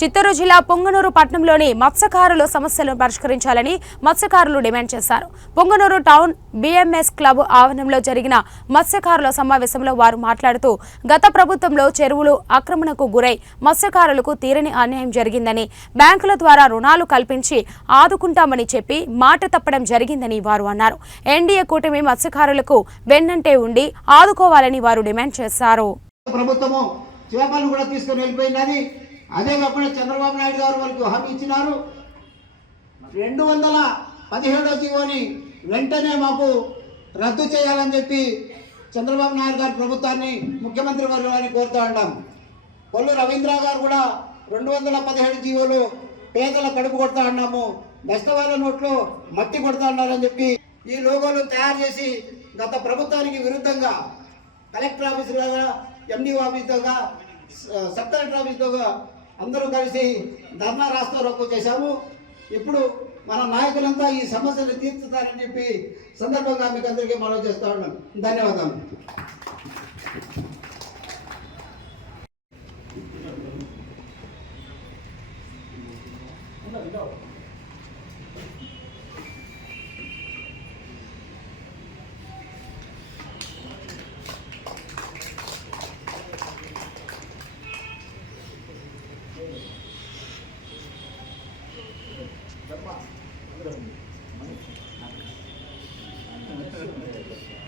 చిత్తూరు జిల్లా పొంగనూరు పట్టణంలోని మత్స్యకారుల సమస్యలను పరిష్కరించాలని మత్స్యకారులు డిమాండ్ చేశారు. పొంగనూరు టౌన్ బిఎంఎస్ క్లబ్ ఆవరణంలో జరిగిన మత్స్యకారుల సమావేశంలో వారు మాట్లాడుతూ గత ప్రభుత్వంలో చెరువులు ఆక్రమణకు గురై మత్స్యకారులకు తీరని అన్యాయం జరిగిందని, బ్యాంకుల ద్వారా రుణాలు కల్పించి ఆదుకుంటామని చెప్పి మాట తప్పడం జరిగిందని వారు అన్నారు. ఎన్డీఏ కూటమి మత్స్యకారులకు వెన్నంటే ఉండి ఆదుకోవాలని వారు డిమాండ్ చేశారు. ప్రభుత్వము చేపలను కూడా తీసుకొని వెళ్ళిపోయినది. అదే కాకుండా చంద్రబాబు నాయుడు గారు వాళ్ళకి హామీ ఇచ్చినారు. 217వ జీవోని వెంటనే మాకు రద్దు చేయాలని చెప్పి చంద్రబాబు నాయుడు గారి ప్రభుత్వాన్ని, ముఖ్యమంత్రి వారిని కోరుతూ ఉంటాం. కొల్లు రవీంద్ర గారు కూడా 217 జీవోలు పేదల కడుపు కొడతా ఉన్నాము, నష్టవాళ్ళ నోట్లో మట్టి కొడతా ఉన్నారని చెప్పి ఈ లోగోలు తయారు చేసి గత ప్రభుత్వానికి విరుద్ధంగా కలెక్టర్ ఆఫీసుగా, ఎండిఓ ఆఫీసుగా, సబ్ కలెక్టర్ ఆఫీసుగా అందరూ కలిసి ధర్నా రాస్తా రోకో చేశాము. ఇప్పుడు మన నాయకులంతా ఈ సమస్యను తీర్చుతారని చెప్పి సందర్భంగా మీకు అందరికీ మనవి చేస్తా ఉన్నాను. ధన్యవాదాలు.